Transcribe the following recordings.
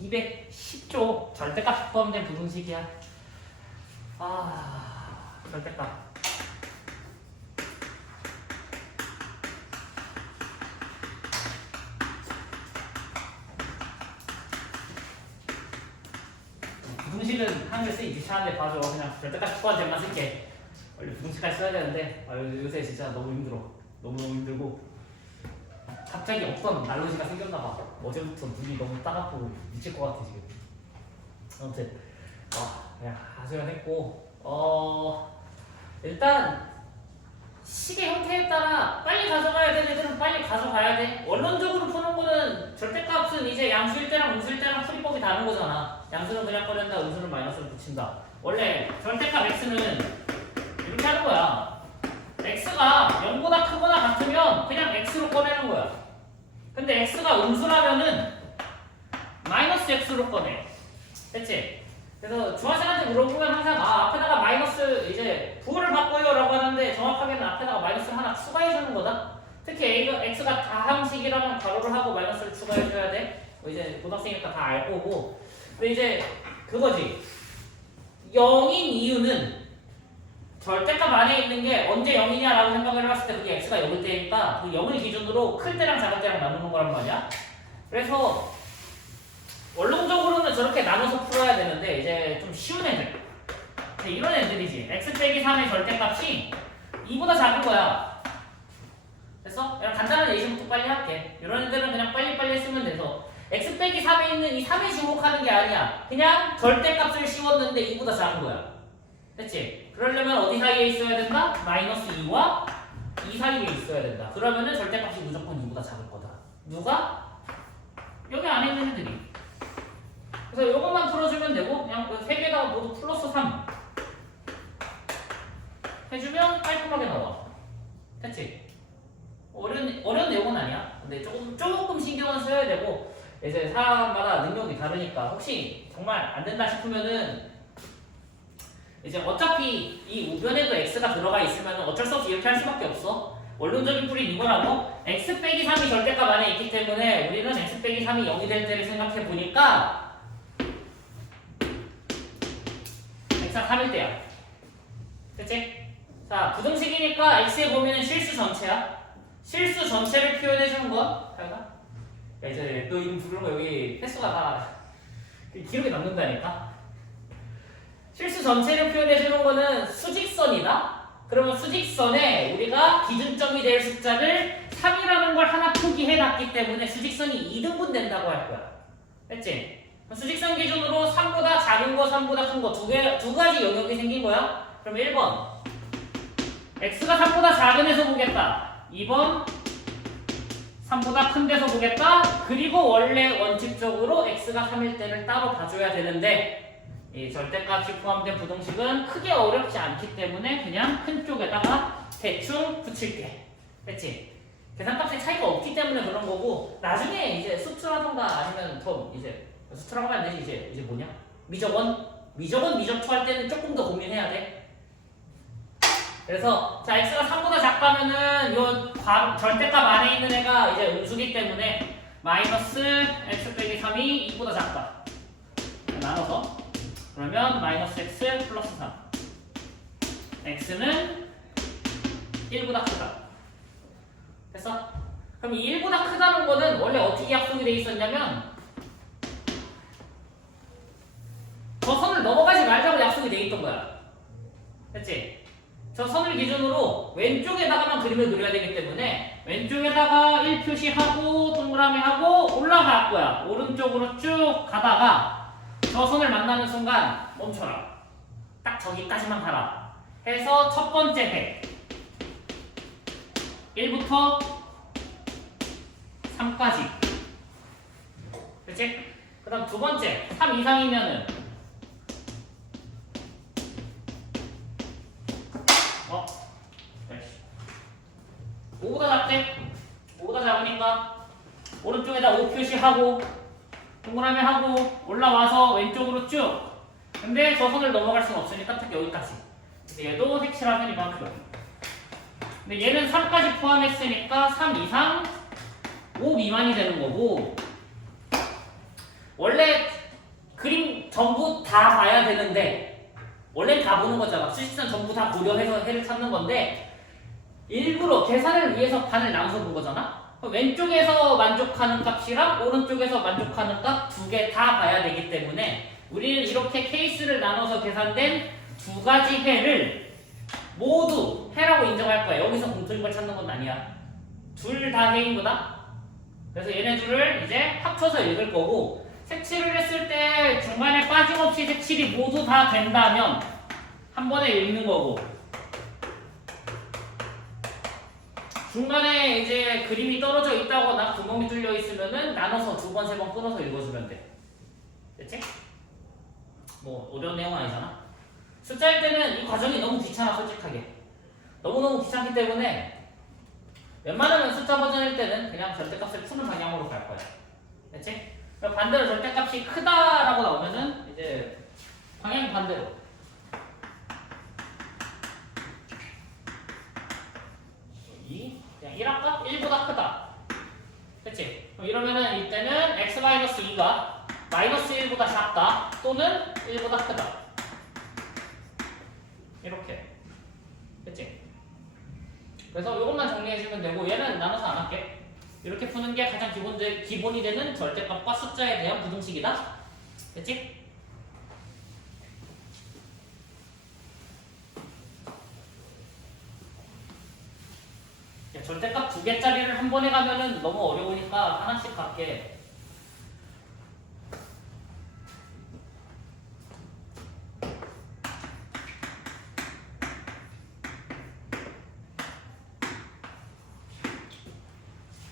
210조 절대값 포함된 부등식이야. 절대값. 부등식은 한글 쓰기 귀찮은데 봐줘. 그냥 절대값 포함된만 쓸게. 원래 부등식까지 써야 되는데 요새 진짜 너무 힘들어. 너무너무 힘들고 갑자기 없던 난로지가 생겼나봐. 어제부터 눈이 너무 따갑고 미칠 것 같아 지금. 아무튼 그냥 하소연 했고 일단 식의 형태에 따라 빨리 가져가야 되는 애들은 빨리 가져가야 돼. 원론적으로 푸는 거는 절대값은 이제 양수일 때랑 음수일 때랑 풀이법이 다른 거잖아. 양수는 그냥 꺼낸다, 음수는 마이너스를 붙인다. 원래 절대값 x는 이렇게 하는 거야. x가 0보다 크거나 같으면 그냥 x로 꺼내는 거야. 근데 x가 음수라면은 마이너스 x로 꺼내. 됐지? 그래서 중학생한테 물어보면 항상 앞에다가 마이너스 이제 부호를 바꿔요 라고 하는데 정확하게는 앞에다가 마이너스 하나 추가해주는 거다. 특히 x가 다항식이라면 괄호를 하고 마이너스를 추가해줘야 돼. 이제 고등학생이니까 다 알 거고. 근데 이제 그거지. 0인 이유는 절대값 안에 있는 게 언제 0이냐라고 생각을 해봤을 때 그게 x가 0일 때니까 그 0을 기준으로 클 때랑 작을 때랑 나누는 거란 말이야. 그래서 원론적으로는 저렇게 나눠서 풀어야 되는데 이제 좀 쉬운 애들 이런 애들이지. x 빼기 3의 절대값이 2보다 작은 거야. 됐어? 그냥 간단한 예시부터 빨리 할게. 이런 애들은 그냥 빨리빨리 쓰면 돼서 x 빼기 3에 있는 이 3에 주목하는 게 아니야. 그냥 절대값을 씌웠는데 2보다 작은 거야. 됐지? 그러려면 어디 사이에 있어야 된다? 마이너스 2와 2 사이에 있어야 된다. 그러면은 절대값이 무조건 2보다 작을 거다. 누가? 여기 안에 있는 애들이. 그래서 이것만 풀어주면 되고 그냥 그 세 개가 모두 플러스 3 해주면 깔끔하게 나와. 됐지? 어려운 내용은 아니야. 근데 조금 신경은 써야 되고 이제 사람마다 능력이 다르니까 혹시 정말 안 된다 싶으면은 이제 어차피 이 우변에도 x가 들어가 있으면 어쩔 수 없이 이렇게 할 수밖에 없어. 원론적인 풀이는 이거라고. x 빼기 3이 절대값 안에 있기 때문에 우리는 x 빼기 3이 0이 될 때를 생각해 보니까 x가 3일 때야. 됐지? 자, 부등식이니까 x의 범위는 실수 전체야. 실수 전체를 표현해 주는 거. 잠깐. 야, 이제 너 이름 부르는 거 여기 횟수가 다 기록에 남는다니까. 실수 전체를 표현해 주는 거는 수직선이다. 그러면 수직선에 우리가 기준점이 될 숫자를 3이라는 걸 하나 표기해 놨기 때문에 수직선이 2등분 된다고 할 거야. 됐지? 수직선 기준으로 3보다 작은 거, 3보다 큰 거 두 가지 영역이 생긴 거야. 그럼 1번 x가 3보다 작은 데서 보겠다. 2번 3보다 큰 데서 보겠다. 그리고 원래 원칙적으로 x가 3일 때를 따로 봐줘야 되는데 이 절대값이 포함된 부등식은 크게 어렵지 않기 때문에 그냥 큰 쪽에다가 대충 붙일게. 됐지? 계산값의 차이가 없기 때문에 그런 거고 나중에 이제 수투라던가 아니면 더 이제 수투라고 하면 안 되지. 이제 뭐냐? 미적원, 미적2 할 때는 조금 더 고민해야 돼. 그래서 자 x가 3보다 작다면은 요 절대값 안에 있는 애가 이제 음수기 때문에 마이너스 x 빼기 3이 2보다 작다. 나눠서 그러면 마이너스 x 플러스 3 x는 1보다 크다. 됐어? 그럼 이 1보다 크다는 거는 원래 어떻게 약속이 돼 있었냐면 저 선을 넘어가지 말자고 약속이 돼 있던 거야. 됐지? 저 선을 기준으로 왼쪽에다가만 그림을 그려야 되기 때문에 왼쪽에다가 1 표시하고 동그라미 하고 올라갈 거야. 오른쪽으로 쭉 가다가 저 선을 만나는 순간 멈춰라. 딱 저기까지만 가라. 해서 첫 번째 해. 1부터 3까지. 그치? 그 다음 두 번째 3 이상이면은 5보다 작대? 5보다 작으니까 오른쪽에다 5 표시하고 동그라미 하고 올라와서 왼쪽으로 쭉. 근데 저 선을 넘어갈 수는 없으니까 딱 여기까지. 그래서 얘도 색칠하면 이만큼. 근데 얘는 3까지 포함했으니까 3 이상 5 미만이 되는 거고 원래 다 봐야 되는데 원래 다 보는 거잖아. 수직선 전부 다 고려해서 해를 찾는 건데 일부러 계산을 위해서 반을 나눠서 본 거잖아. 왼쪽에서 만족하는 값이랑 오른쪽에서 만족하는 값 두 개 다 봐야 되기 때문에 우리는 이렇게 케이스를 나눠서 계산된 두 가지 해를 모두 해라고 인정할 거야. 여기서 공통인 걸 찾는 건 아니야. 둘 다 해인 거다. 그래서 얘네 둘을 이제 합쳐서 읽을 거고 색칠을 했을 때 중간에 빠짐없이 색칠이 모두 다 된다면 한 번에 읽는 거고 중간에 이제 그림이 떨어져 있다거나 구멍이 뚫려 있으면은 나눠서 두 번, 세 번 끊어서 읽어주면 돼. 됐지? 뭐 어려운 내용 아니잖아. 숫자일 때는 이 과정이 너무 귀찮아, 솔직하게. 너무너무 귀찮기 때문에 웬만하면 숫자 버전일 때는 그냥 절대값을 푸는 방향으로 갈 거야. 됐지? 그럼 반대로 절대값이 크다라고 나오면은 이제 방향이 반대로. 그냥 1 할까? 1보다 크다. 됐지? 그럼 이러면은 이때는 x-2가 -1보다 작다 또는 1보다 크다. 이렇게. 됐지? 그래서 이것만 정리해주면 되고 얘는 나눠서 안 할게. 이렇게 푸는 게 가장 기본이 되는 절대값과 숫자에 대한 부등식이다. 됐지? 절대값 두 개짜리를 한 번에 가면은 너무 어려우니까 하나씩 갈게.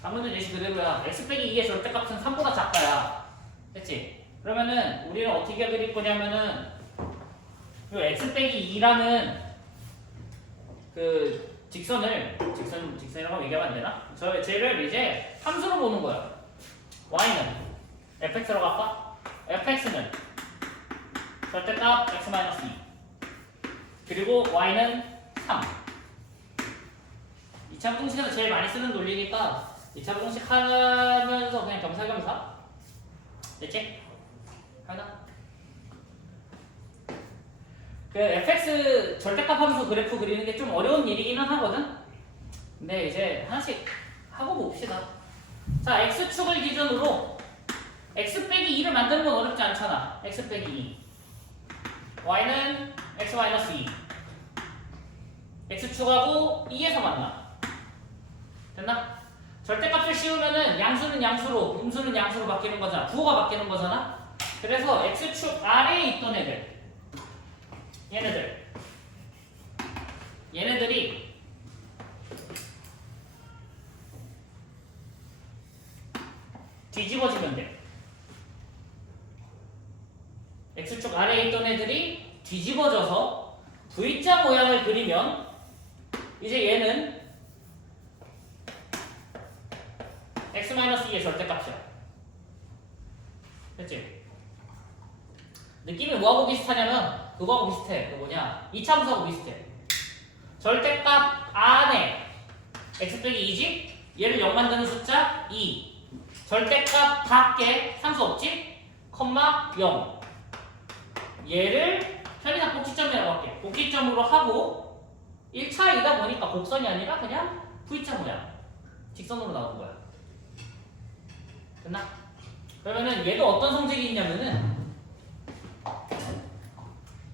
방문은 예시 그대로야. x-2의 절대값은 3보다 작다야. 됐지? 그러면은 우리는 어떻게 그릴 거냐면은 그 x-2라는 그 직선이라고 얘기하면 안 되나? 쟤를 이제 함수로 보는 거야. y는 fx로 갈까? fx는 절대값 x-2 그리고 y는 3. 2차 공식에서 제일 많이 쓰는 논리니까 2차 공식 하면서 그냥 겸사겸사. 됐지? 하나? 그 fx 절대값 함수 그래프 그리는 게 좀 어려운 일이기는 하거든? 근데 이제 하나씩 하고 봅시다. 자, x축을 기준으로 x-2를 만드는 건 어렵지 않잖아. x-2 y는 x-2 x축하고 2에서 만나. 됐나? 절대값을 씌우면은 양수는 양수로 음수는 양수로 바뀌는 거잖아. 부호가 바뀌는 거잖아. 그래서 x축 아래에 있던 얘네들이 뒤집어지면 돼. x축 아래에 있던 애들이 뒤집어져서 V자 모양을 그리면 이제 얘는 x-2의 절대값이야. 됐지? 느낌이 뭐하고 비슷하냐면 그거하고 비슷해. 그 뭐냐? 이차함수하고 비슷해. 절대값 안에 x-2지? 얘를 0 만드는 숫자 2. 절대값 밖에 상수 없지? 컴마 0. 얘를 편의상 복지점이라고 할게. 복지점으로 하고 1차이다 보니까 곡선이 아니라 그냥 V자 모양. 직선으로 나오는 거야. 됐나? 그러면은 얘도 어떤 성질이 있냐면은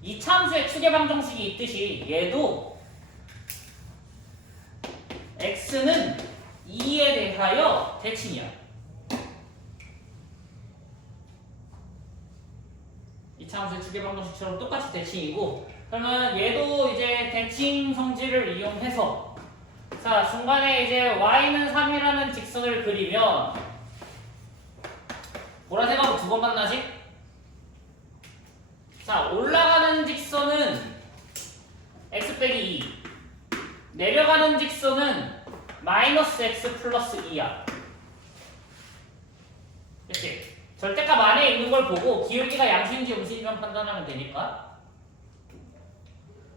이차함수의 추계방정식이 있듯이 얘도 x는 2에 대하여 대칭이야. 이차함수의 추계방정식처럼 똑같이 대칭이고 그러면 얘도 이제 대칭 성질을 이용해서 자 중간에 이제 y는 3이라는 직선을 그리면 보라색하고 두 번 만나지? 자 올라가는 직선은 x-2 내려가는 직선은 -x 플러스 2야. 그치? 절대값 안에 있는 걸 보고 기울기가 양수인지 음수인지만 판단하면 되니까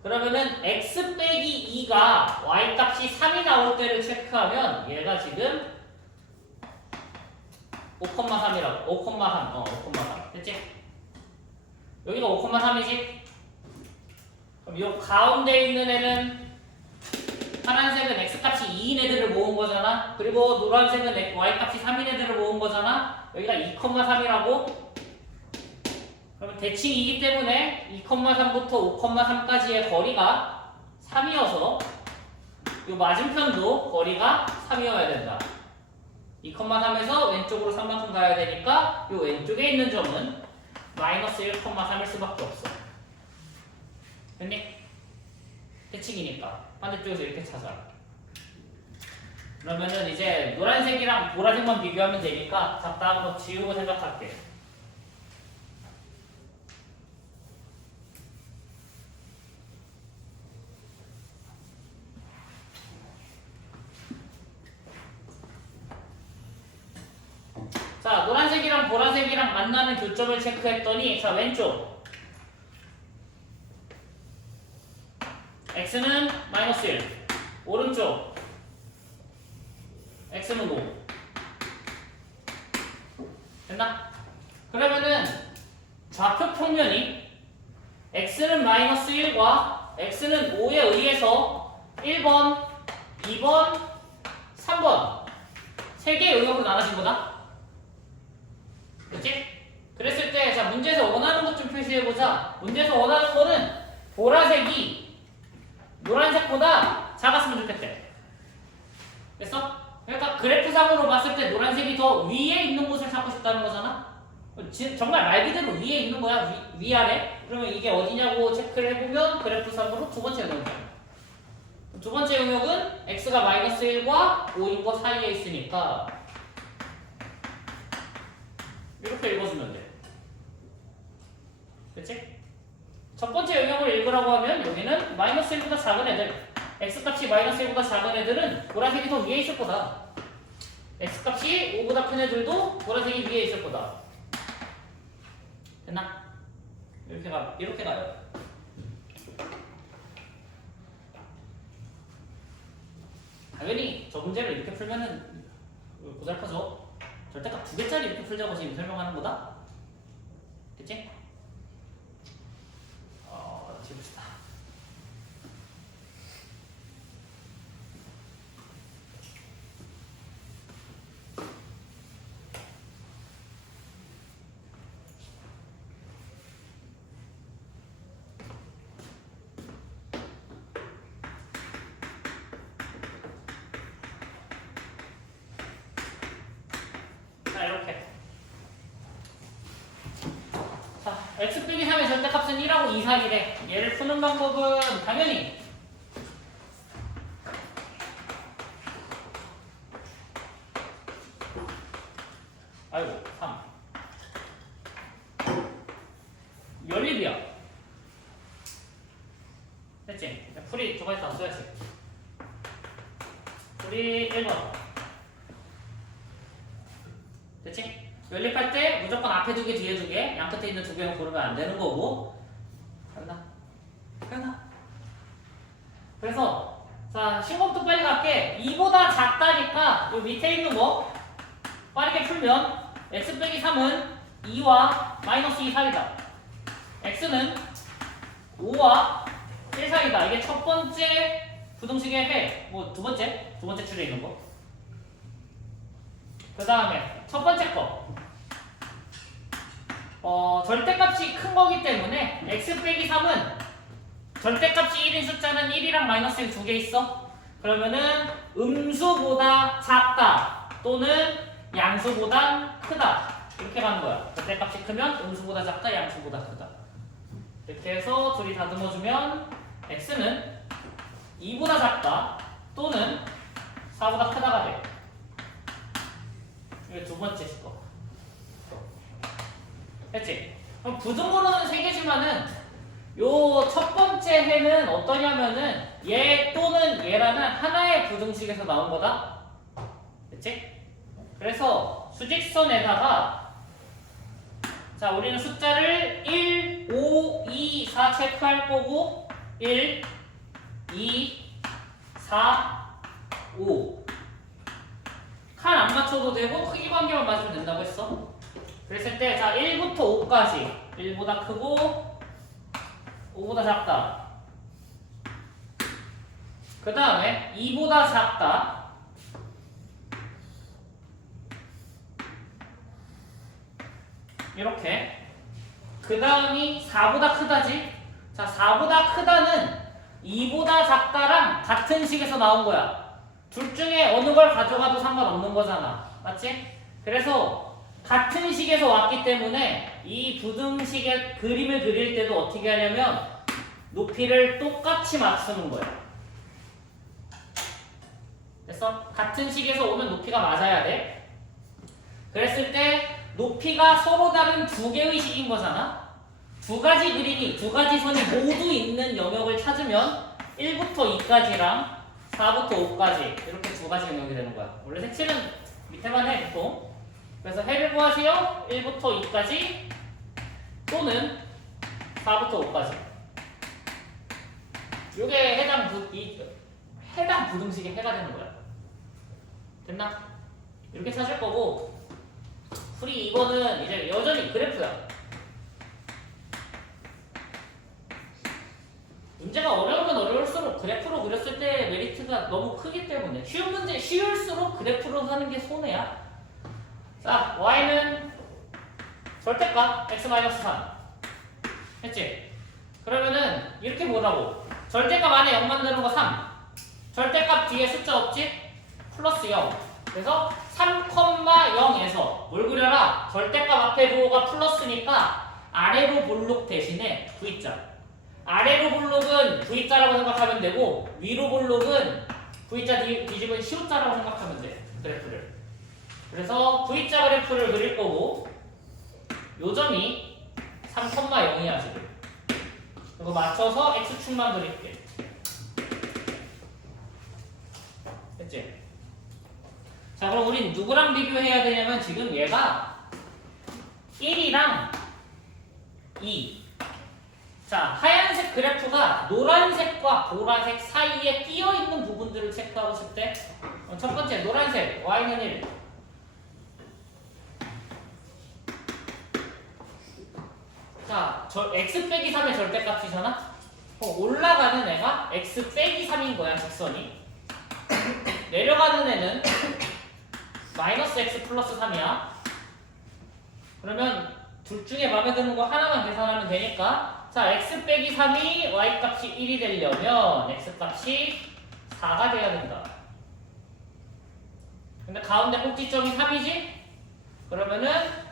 그러면은 x-2가 y값이 3이 나올 때를 체크하면 얘가 지금 5,3이라고 5,3 됐지? 여기가 5,3이지? 그럼 요 가운데 있는 애는 파란색은 x값이 2인 애들을 모은 거잖아. 그리고 노란색은 y값이 3인 애들을 모은 거잖아. 여기가 2,3이라고. 그러면 대칭이기 때문에 2,3부터 5,3까지의 거리가 3이어서 요 맞은편도 거리가 3이어야 된다. 2,3에서 왼쪽으로 3만큼 가야 되니까 요 왼쪽에 있는 점은 마이너스 1,3일 수밖에 없어. 됐니? 대칭이니까 반대쪽에서 이렇게 찾아. 그러면은 이제 노란색이랑 보라색만 비교하면 되니까 작다한 거 지우고 생각할게. 자, 노란색이랑 보라색이랑 만나는 교점을 체크했더니, 자, 왼쪽 x는 마이너스 1, 오른쪽 x는 5. 됐나? 그러면은 좌표 평면이 x는 마이너스 1과 x는 5에 의해서 1번, 2번, 3번 세 개의 영역으로 나눠진 거다. 그치? 그랬을 때, 자, 문제에서 원하는 것 좀 표시해보자. 문제에서 원하는 거는 보라색이 노란색보다 작았으면 좋겠대. 됐어? 그러니까 그래프상으로 봤을 때 노란색이 더 위에 있는 곳을 찾고 싶다는 거잖아? 정말 말 그대로 위에 있는 거야. 위아래? 그러면 이게 어디냐고 체크를 해보면 그래프상으로 두 번째 영역이야. 두 번째 영역은 x가 마이너스 1과 5인 거 사이에 있으니까 이렇게 읽어주면 돼. 그치? 첫 번째 영역을 읽으라고 하면 여기는 마이너스 1보다 작은 애들, x값이 마이너스 1보다 작은 애들은 보라색이 더 위에 있을 거다. x값이 5보다 큰 애들도 보라색이 위에 있을 거다. 됐나? 이렇게 가요. 당연히 저 문제를 이렇게 풀면은 고달파져. 절대값 2개짜리 이렇게 풀자고 지금 설명하는 거다? 그치? 해봅시다. 자, 이렇게. 자, x 빼기 3의 절대값은 1하고 2 사이래. 얘를 푸는 방법은 당연히 아이고 3 연립이야. 됐지? 풀이 두 가지 다 써야지. 풀이 1번. 됐지? 연립할 때 무조건 앞에 두 개, 뒤에 두 개, 양 끝에 있는 두 개만 고르면 안 되는 거고. 됐나? 그래서 자, 신공도 빨리 갈게. 2보다 작다니까 요 밑에 있는 거 빠르게 풀면 x 빼기 3은 2와 마이너스 2 사이다. x는 5와 1 사이다. 이게 첫 번째 부등식의 해. 뭐 두 번째 줄에 있는 거. 그 다음에 첫 번째 거. 절대값이 큰 거기 때문에 x 빼기 3은 절대값이 1인 숫자는 1이랑 마이너스 1 두 개 있어. 그러면은 음수보다 작다 또는 양수보다 크다 이렇게 가는 거야. 절대값이 크면 음수보다 작다, 양수보다 크다. 이렇게 해서 둘이 다듬어주면 x는 2보다 작다 또는 4보다 크다가 돼. 이게 두 번째 거. 됐지? 그럼 부등호로는 세 개지만은 요 첫 번째 해는 어떠냐면은 얘 또는 얘라는 하나의 부등식에서 나온 거다. 됐지? 그래서 수직선에다가 자, 우리는 숫자를 1, 5, 2, 4 체크할 거고 1, 2, 4, 5 칸 안 맞춰도 되고 크기 관계만 맞으면 된다고 했어. 그랬을 때, 자, 1부터 5까지. 1보다 크고, 5보다 작다. 그 다음에 2보다 작다. 이렇게. 그 다음이 4보다 크다지? 자, 4보다 크다는 2보다 작다랑 같은 식에서 나온 거야. 둘 중에 어느 걸 가져가도 상관없는 거잖아. 맞지? 그래서 같은 식에서 왔기 때문에 이 부등식의 그림을 그릴 때도 어떻게 하냐면 높이를 똑같이 맞추는 거야. 됐어? 같은 식에서 오면 높이가 맞아야 돼. 그랬을 때 높이가 서로 다른 두 개의 식인 거잖아. 두 가지 그림이, 두 가지 선이 모두 있는 영역을 찾으면 1부터 2까지랑 4부터 5까지 이렇게 두 가지 영역이 되는 거야. 원래 색칠은 밑에만 해, 보통. 그래서 해를 구하세요. 1부터 2까지 또는 4부터 5까지. 요게 해당 부등식의 해가 되는 거야. 됐나? 이렇게 찾을 거고, 풀이 이거는 이제 여전히 그래프야. 문제가 어려우면 어려울수록 그래프로 그렸을 때 메리트가 너무 크기 때문에 쉬운 문제 쉬울수록 그래프로 하는 게 손해야. 자, y는 절대값 x-3 했지? 그러면은 이렇게 보라고. 절대값 안에 0 만드는 거 3. 절대값 뒤에 숫자 없지? 플러스 0. 그래서 3,0에서 뭘 그려라? 절대값 앞에 부호가 플러스니까 아래로 볼록 대신에 V자. 아래로 볼록은 V자라고 생각하면 되고 위로 볼록은 V자 뒤집은 시옷자라고 생각하면 돼. 그래프를. 그래서 V자 그래프를 그릴 거고 요 점이 3,0이야 지금. 그리고 맞춰서 X축만 그릴게. 됐지? 자, 그럼 우린 누구랑 비교해야 되냐면 지금 얘가 1이랑 2. 자, 하얀색 그래프가 노란색과 보라색 사이에 끼어있는 부분들을 체크하고 싶대. 첫 번째, 노란색, y는 1. 자, x 빼기 3의 절대값이잖아? 올라가는 애가 x 빼기 3인 거야, 직선이. 내려가는 애는 마이너스 x 플러스 3이야. 그러면 둘 중에 마음에 드는 거 하나만 계산하면 되니까, 자, x 빼기 3이 y 값이 1이 되려면 x 값이 4가 돼야 된다. 근데 가운데 꼭지점이 3이지? 그러면은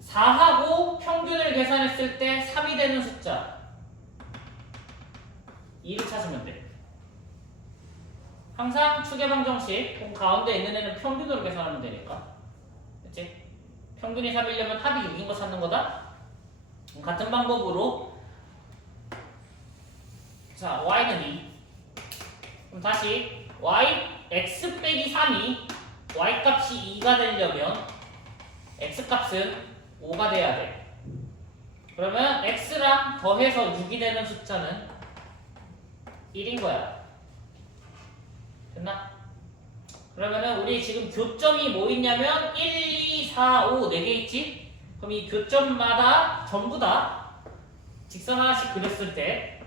4하고 평균을 계산했을 때 3이 되는 숫자 2를 찾으면 돼. 항상 추계방정식 가운데 있는 애는 평균으로 계산하면 되니까. 그치? 평균이 3이려면 합이 6인 거 찾는 거다. 같은 방법으로 자, y는 2. 그럼 다시 x 빼기 3이 y 값이 2가 되려면 x 값은 5가 돼야 돼. 그러면 x랑 더해서 6이 되는 숫자는 1인 거야. 됐나? 그러면은 우리 지금 교점이 뭐 있냐면 1, 2, 4, 5 4개 있지? 그럼 이 교점마다 전부 다 직선 하나씩 그렸을 때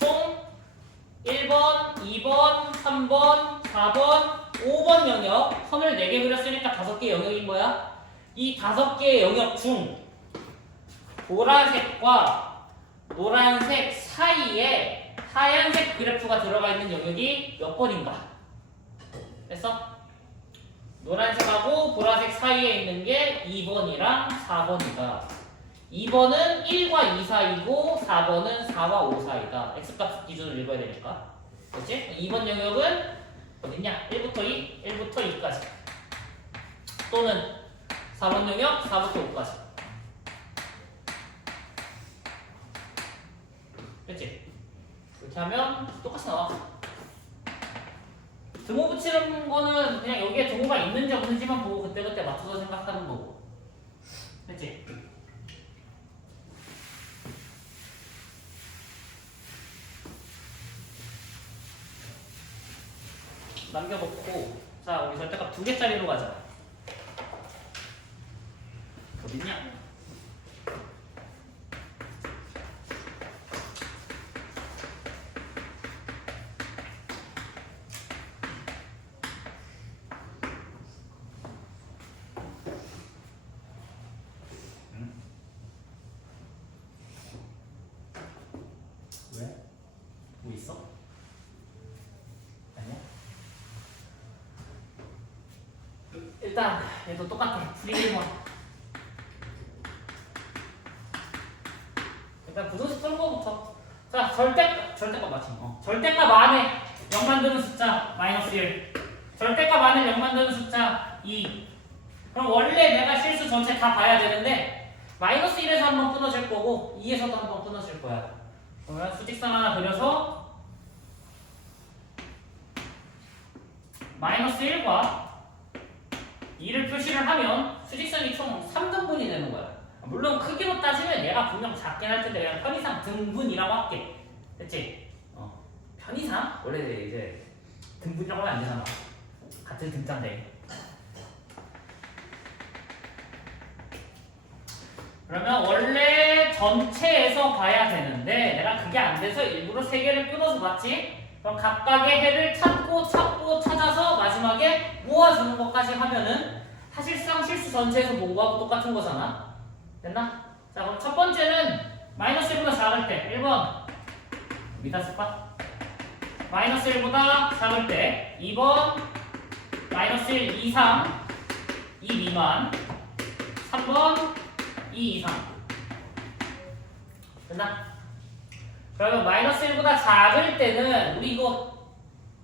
총 1번, 2번, 3번, 4번, 5번 영역 선을 4개 그렸으니까 5개 영역인 거야. 이 5개의 영역 중 보라색과 노란색 사이에 하얀색 그래프가 들어가 있는 영역이 몇 번인가? 됐어? 노란색하고 보라색 사이에 있는 게 2번이랑 4번이다. 2번은 1과 2 사이고 4번은 4와 5 사이다. x값 기준으로 읽어야 되니까. 그렇지? 2번 영역은 어딨냐? 1부터 2, 1부터 2까지. 또는 4번 영역 4부터 5까지. 그렇지? 이렇게 하면 똑같이 나와. 등호 붙이는 거는 그냥 여기에 등호가 있는지 없는지만 보고 그때그때 맞춰서 생각하는 거고. 그렇지? 남겨놓고, 자, 자, 우리 절대값 2개짜리로 가자. 어딨냐? 왜? 뭐 있어? 아니야? 일단 얘도 똑같아. 프리게임원. 일단 부등식 푸는 거부터. 자, 절대값 맞춤. 절대값 안에 0 만드는 숫자 -1. 절대값 안에 0 만드는 숫자 2. 그럼 원래 내가 실수 전체 다 봐야 되는데 -1에서 한번 끊어질 거고 2에서도 한번 끊어질 거야. 그러면 수직선 하나 그려서 -1과 2를 표시를 하면 수직선이 총 3등분이 되는 거야. 물론 크기로 따지면 얘가 분명 작긴 할 텐데 그냥 편의상 등분이라고 할게. 됐지? 편의상? 원래 이제 등분이라고 하면 안 되잖아. 같은 등자인데. 그러면 원래 전체에서 봐야 되는데 내가 그게 안 돼서 일부러 3개를 끊어서 봤지? 그럼 각각의 해를 찾고 찾아서 마지막에 모아주는 것까지 하면은 사실상 실수 전체에서 본 거하고 똑같은 거잖아. 됐나? 자, 그럼 첫 번째는 -1보다 작을 때 1번 여기다 쓸까? -1보다 작을 때 2번 -1 이상 2 미만 3번 2 이상. 됐나? 그러면 -1보다 작을 때는 우리 이거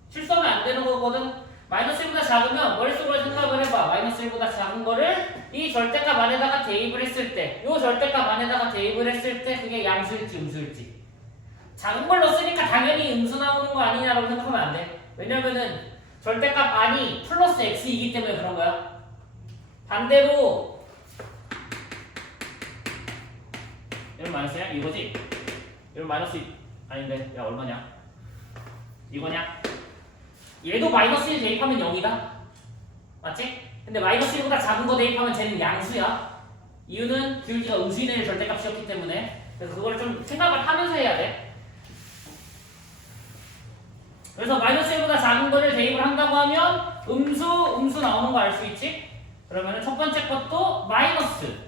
실수하면 안 되는 거거든. -1보다 작으면 머릿속으로 생각을 해봐. -1보다 작은 거를 이 절대값 안에다가 대입을 했을 때, 이 절대값 안에다가 대입을 했을 때 그게 양수일지 음수일지. 작은 걸 넣었으니까 당연히 음수 나오는 거 아니냐라고 생각하면 안 돼. 왜냐면은 절대값 안이 플러스 x이기 때문에 그런 거야. 반대로 이런 마이너스야? 이거지? 이런 마이너스 아닌데 야 얼마냐? 이거냐? 얘도 -1 대입하면 0이다. 맞지? 근데 -1보다 작은 거 대입하면 쟤는 양수야. 이유는 기울기가 음수인의 절대값이었기 때문에. 그래서 그걸 좀 생각을 하면서 해야 돼. 그래서 -1보다 작은 거를 대입을 한다고 하면 음수 나오는 거 알 수 있지? 그러면 첫 번째 것도 마이너스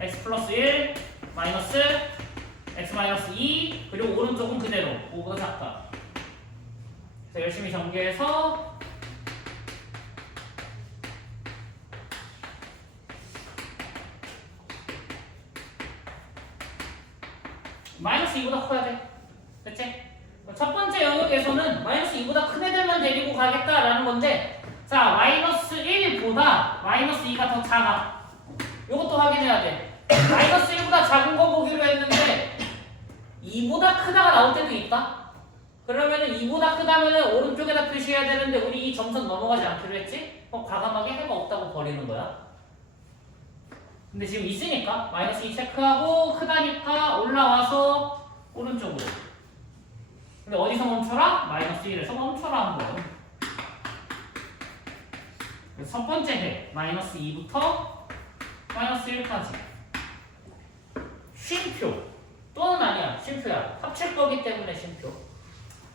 x 플러스 1 마이너스 x 마이너스 2 그리고 오른쪽은 그대로 5보다 작다. 그래서 열심히 전개해서 -2보다 커야 돼. 됐지? 첫 번째 영역에서는 -2보다 큰 애들만 데리고 가겠다라는 건데 자, -1보다 -2가 더 작아. 이것도 확인해야 돼. -1보다 작은 거 보기로 했는데 2보다 크다가 나올 때도 있다. 그러면은 2보다 크다면은 오른쪽에다 표시해야 되는데 우리 이 점선 넘어가지 않기로 했지? 그럼 과감하게 해가 없다고 버리는 거야. 근데 지금 있으니까 -2 체크하고 크다니까 올라와서 오른쪽으로. 근데 어디서 멈춰라? -1에서 멈춰라 한 거야. 그래서 첫 번째 해 -2부터 -1까지 쉼표 또는 아니야 쉼표야. 합칠 거기 때문에 쉼표.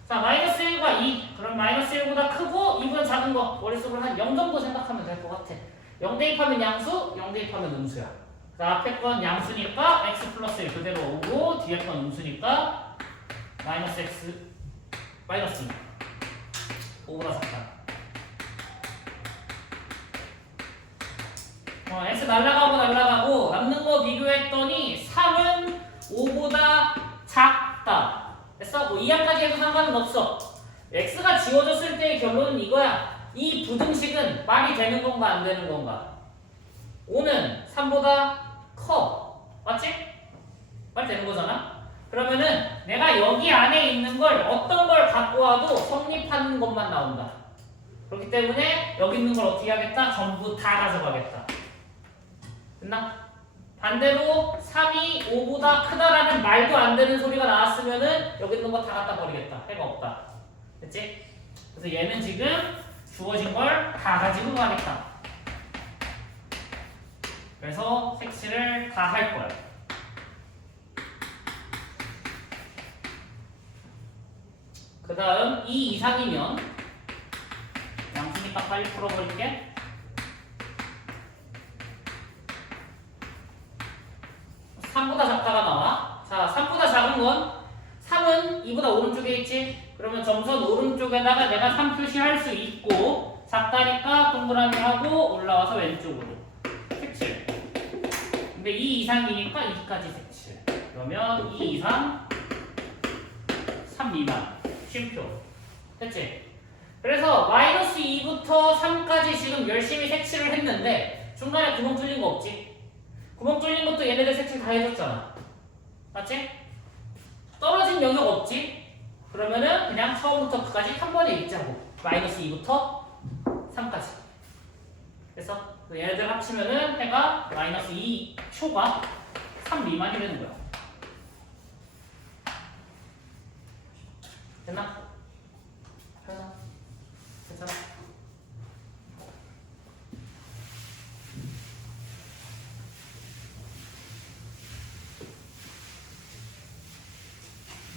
자, -1과 2 그럼 -1보다 크고 2보다 작은 거 머릿속으로 한 0 정도 생각하면 될 것 같아. 0 대입하면 양수, 0 대입하면 음수야. 그 앞에 건 양수니까 x 플러스 1 그대로 오고 뒤에 건 음수니까 -x 마이너스 2 5보다 작다. x 날라가고 남는 거 비교했더니 3은 5보다 작다. 됐어? 뭐 이하까지 해도 상관은 없어. x가 지워졌을 때의 결론은 이거야. 이 부등식은 말이 되는 건가 안 되는 건가? 5는 3보다 커. 맞지? 말 되는 거잖아? 그러면은 내가 여기 안에 있는 걸 어떤 걸 갖고 와도 성립하는 것만 나온다. 그렇기 때문에 여기 있는 걸 어떻게 하겠다? 전부 다 가져가겠다. 됐나? 반대로 3이 5보다 크다라는 말도 안 되는 소리가 나왔으면은 여기 있는 거 다 갖다 버리겠다. 해가 없다. 됐지? 그래서 얘는 지금 주어진 걸 다 가지고 가겠다. 그래서 색칠을 다 할 거야. 그 다음 2 이상이면 양수니까 빨리 풀어버릴게. 3보다 작다가 나와. 자, 3보다 작은 건 3은 2보다 오른쪽에 있지? 그러면 점선 오른쪽에다가 내가 3 표시할 수 있고 작다니까 동그라미 하고 올라와서 왼쪽으로 색칠. 근데 2 이상이니까 2까지 색칠. 그러면 2 이상 3 미만 쉼표. 됐지? 그래서 마이너스 2부터 3까지 지금 열심히 색칠을 했는데 중간에 구멍 뚫린 거 없지? 구멍 뚫린 것도 얘네들 색칠 다 해줬잖아. 맞지? 떨어진 영역 없지? 그러면은 그냥 처음부터 끝까지 한 번에 읽자고. 마이너스 2부터 3까지. 그래서 얘네들 합치면은 해가 마이너스 2초가 3 미만이 되는 거야. 됐나? 됐나? 괜찮아?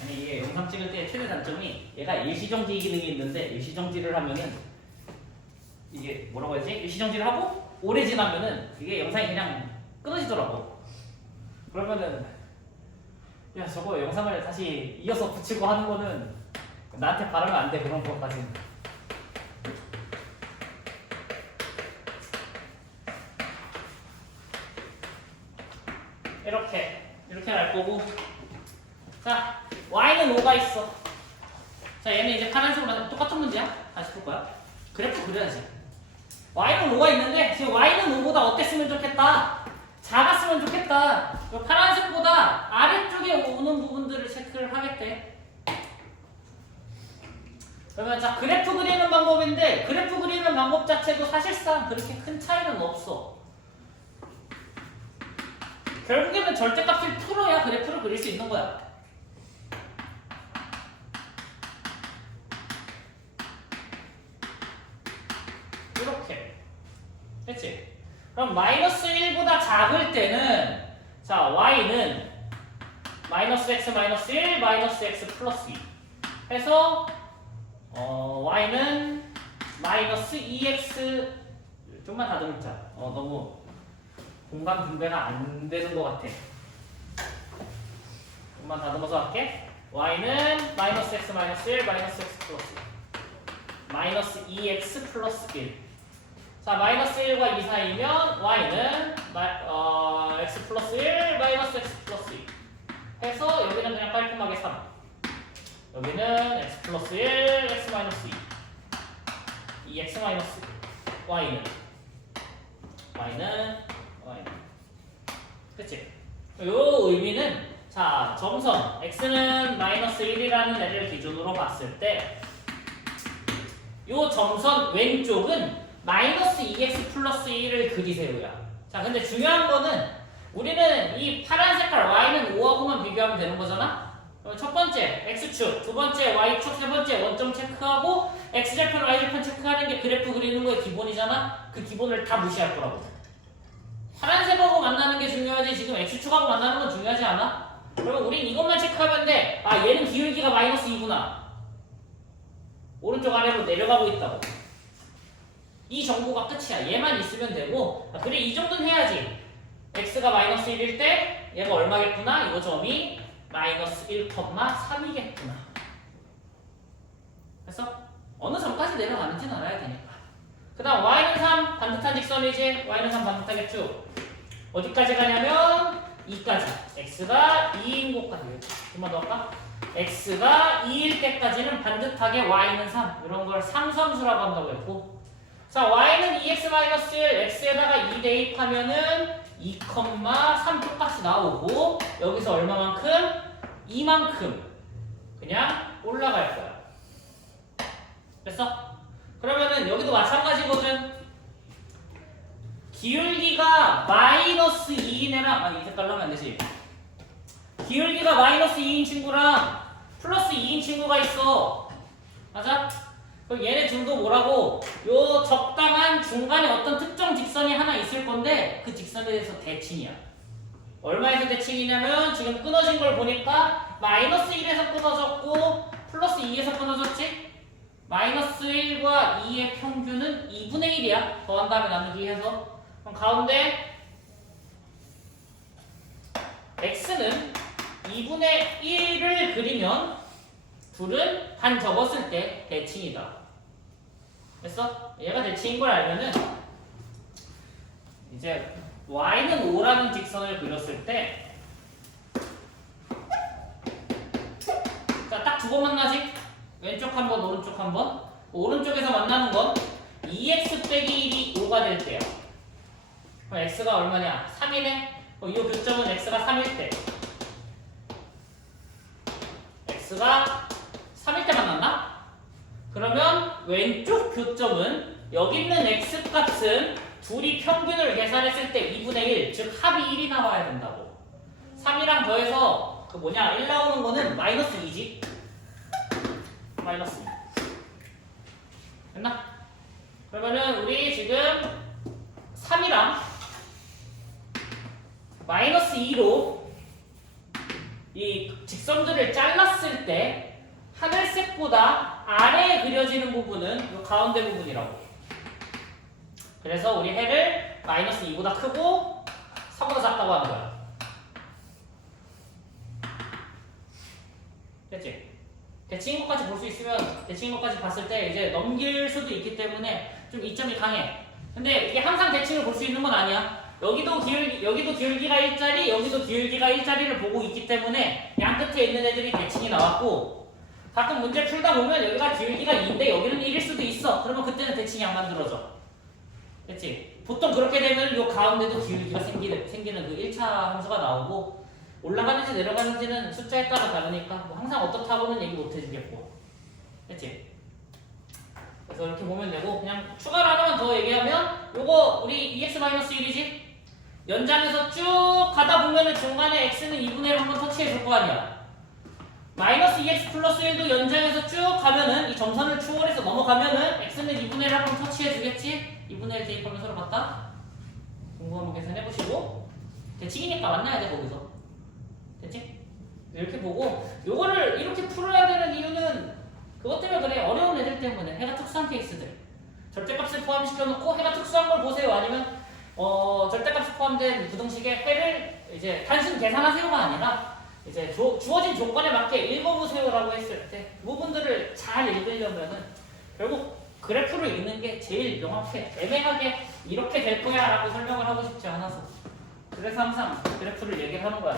아니 이게 영상 찍을 때 최대 단점이 얘가 일시정지 기능이 있는데 일시정지를 하면은 이게 뭐라고 해야지? 일시정지를 하고 오래 지나면은 이게 영상이 그냥 끊어지더라고. 그러면은 야 저거 영상을 다시 이어서 붙이고 하는 거는 나한테 바라면 안 돼. 그런 것까지는. 이렇게 할 거고. 자, y는 5가 있어. 자, 얘는 이제 파란색으로 똑같은 문제야. 다시 풀 거야. 그래프 그려야지. y는 5가 있는데 지금 y는 5보다 어땠으면 좋겠다. 작았으면 좋겠다. 파란색보다 아래쪽에 오는 부분들을 체크를 하겠대. 그러면 자, 그래프 그리는 방법인데 그래프 그리는 방법 자체도 사실상 그렇게 큰 차이는 없어. 결국에는 절대값을 풀어야 그래프를 그릴 수 있는 거야. 이렇게. 됐지? 그럼 마이너스 1보다 작을 때는 자, y는 마이너스 x 마이너스 1 마이너스 x 플러스 2 해서 y는 마이너스 2x 좀만 다듬자. 너무 공간 분배가 안 되는 것 같아. 좀만 다듬어서 할게. y는 마이너스 x 마이너스 1 마이너스 x 플러스 2 마이너스 2x 플러스 1. 자, 마이너스 1과 2 사이면 y는 x 플러스 1 마이너스 x 플러스 2 해서 여기는 그냥 깔끔하게 3. 여기는 x 플러스 1 x 마이너스 2 2x 마이너스 y는 그치? 요 의미는 자, 점선 x는 마이너스 1이라는 애를 기준으로 봤을 때 요 점선 왼쪽은 마이너스 2x 플러스 1을 그리세요야. 자, 근데 중요한 거는 우리는 이 파란 색깔 y는 5하고만 비교하면 되는 거잖아? 첫 번째 x축, 두 번째 y축, 세 번째 원점 체크하고 x절편, y절편 체크하는 게 그래프 그리는 거의 기본이잖아? 그 기본을 다 무시할 거라고. 파란색하고 만나는 게 중요하지 지금 x축하고 만나는 건 중요하지 않아? 그러면 우린 이것만 체크하면 돼. 아, 얘는 기울기가 마이너스 2구나. 오른쪽 아래로 내려가고 있다고. 이 정보가 끝이야. 얘만 있으면 되고. 그래, 이 정도는 해야지. x가 마이너스 1일 때 얘가 얼마겠구나? 이 점이 마이너스 1,3이겠구나. 그래서 어느 점까지 내려가는지는 알아야 되니까. 그 다음 y는 3 반듯한 직선이지. y는 3 반듯하겠죠. 어디까지 가냐면 2까지. x가 2인 곳까지. 좀만 더 할까? x가 2일 때까지는 반듯하게 y는 3. 이런 걸 상수함수라고 한다고 했고. 자, y는 2x-1, x에다가 2 대입하면은 2,3 똑같이 나오고 여기서 얼마만큼? 이만큼 그냥 올라갈 거야. 됐어? 그러면은 여기도 마찬가지거든. 기울기가 마이너스 2인 애랑 이 색깔로 하면 안 되지. 기울기가 마이너스 2인 친구랑 플러스 2인 친구가 있어. 맞아? 그럼 얘네 둘도 뭐라고? 요 적당한 중간에 어떤 특정 직선이 하나 있을 건데 그 직선에 대해서 대칭이야. 얼마에서 대칭이냐면 지금 끊어진 걸 보니까 마이너스 1에서 끊어졌고 플러스 2에서 끊어졌지? 마이너스 1과 2의 평균은 2분의 1이야. 더한 다음에 나누기 해서. 그럼 가운데 x는 2분의 1을 그리면 둘은 반 접었을 때 대칭이다. 됐어? 얘가 대칭인 걸 알면은 이제 y는 5라는 직선을 그렸을 때 딱 두 번 만나지? 왼쪽 한 번, 오른쪽 한 번. 오른쪽에서 만나는 건 2x 빼기 1이 5가 될 때야. 그럼 x가 얼마냐? 3이네? 이 교점은 x가 3일 때. x가 3일 때 만났나? 그러면 왼쪽 교점은 여기 있는 x값은 둘이 평균을 계산했을 때 2분의 1, 즉 합이 1이 나와야 된다고. 3이랑 더해서 그 1 나오는 거는 마이너스 2지. 마이너스 2. 됐나? 그러면은 우리 지금 3이랑 마이너스 2로 이 직선들을 잘랐을 때 하늘색보다 아래에 그려지는 부분은 이 가운데 부분이라고. 그래서 우리 해를 마이너스 2보다 크고 3보다 작다고 하는 거야. 됐지? 대칭인 것까지 볼 수 있으면 대칭인 것까지 봤을 때 이제 넘길 수도 있기 때문에 좀 이점이 강해. 근데 이게 항상 대칭을 볼 수 있는 건 아니야. 여기도 기울기가 1짜리, 여기도 기울기가 1짜리를 보고 있기 때문에 양 끝에 있는 애들이 대칭이 나왔고, 가끔 문제 풀다 보면 여기가 기울기가 2인데 여기는 1일 수도 있어. 그러면 그때는 대칭이 안 만들어져. 됐지? 보통 그렇게 되면 요 가운데도 기울기가 생기는 그 1차 함수가 나오고, 올라가는지 내려가는지는 숫자에 따라 다르니까 뭐 항상 어떻다고는 얘기 못 해주겠고. 됐지? 그래서 이렇게 보면 되고, 그냥 추가로 하나만 더 얘기하면 요거 우리 2x-1이지? 연장해서 쭉 가다 보면은 중간에 x는 2분의 1 한번 터치해 줄 거 아니야. 마이너스 2x 플러스 1도 연장해서 쭉 가면은 이 점선을 추월해서 넘어가면은 x는 2분의 1 한번 터치해 주겠지? 2분의 1 대입하면 서로 같다? 공부 한번 계산해 보시고, 대칭이니까 만나야 돼 거기서. 됐지? 이렇게 보고 요거를 이렇게 풀어야 되는 이유는 그것 때문에 그래. 어려운 애들 때문에. 해가 특수한 케이스들. 절대값을 포함시켜놓고 해가 특수한 걸 보세요. 아니면 절대값이 포함된 부등식의 해를 이제 단순 계산하세요가 아니라 이제 주어진 조건에 맞게 읽어보세요라고 했을 때 그 부분들을 잘 읽으려면은 결국 그래프를 읽는 게 제일 명확해. 애매하게 이렇게 될 거야 라고 설명을 하고 싶지 않아서. 그래서 항상 그래프를 얘기를 하는 거야.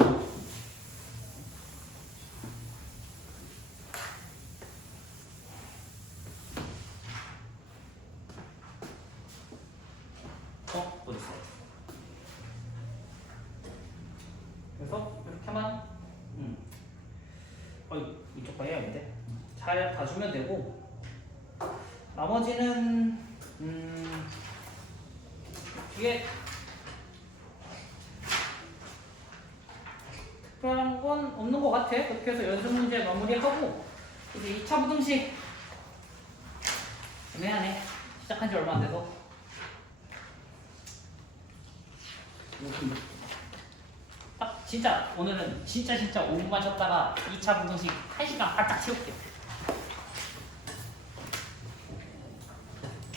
어딨어? 그래서 이렇게만 이쪽 방향인데 잘 봐주면 되고, 나머지는 이게 특별한 건 없는 것 같아. 그렇게 해서 연습 문제 마무리하고 이제 2차 부등식 애매하네. 시작한 지 얼마 안 돼서. 딱 진짜 오늘은 진짜 5분만 쉬었다가 2차 부등식 1시간 바짝 채울게.